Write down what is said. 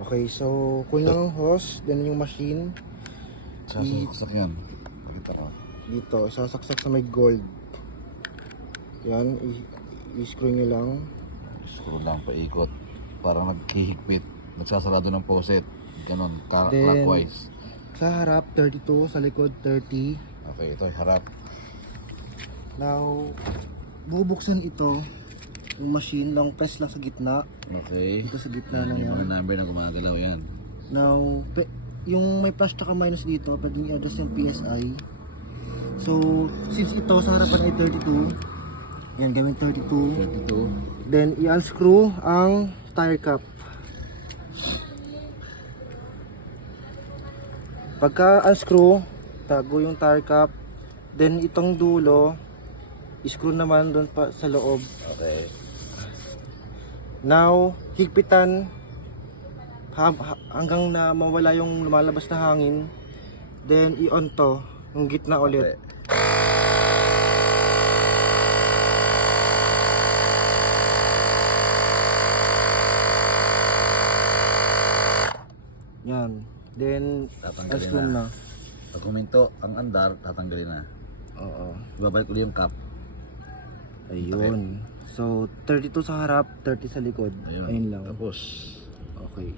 Okay, so kunin ang hose, then yung machine. Sasaksak yan. Pakita ko. Dito, sasaksak sa may gold. Yan, i-screw nyo lang. Screw lang, paikot. Parang nagkihigpit. Nagsasarado ng faucet. Ganon, Then, clockwise. Sa harap, 32. Sa likod, 30. Okay, ito harap. Now, bubuksan ito. Yung machine, long press lang sa gitna. Okay. Dito sa gitna na Yung mga yan. number na gumagalaw yan. Now, yung may plus tsaka minus dito, pwede nyo i-adjust yung PSI. So, since ito sa harapan ay 32, yan, gawin 32. 32. Then, i-unscrew ang tire cap. Pagka unscrew, tago yung tire cap. Then, itong dulo, i-screw naman doon pa sa loob. Okay. Now, higpitan hanggang na mawala yung lumalabas na hangin. Then, i-on to, yung gitna ulit. Yan. Then, Tatanggalin unscrew na. na. Pag huminto ang andar, tatanggalin na. Oo. Babalik ulit yung cap. Ayun. So, 32 sa harap, 30 sa likod. Ayun. Ayun lang. Tapos, Okay.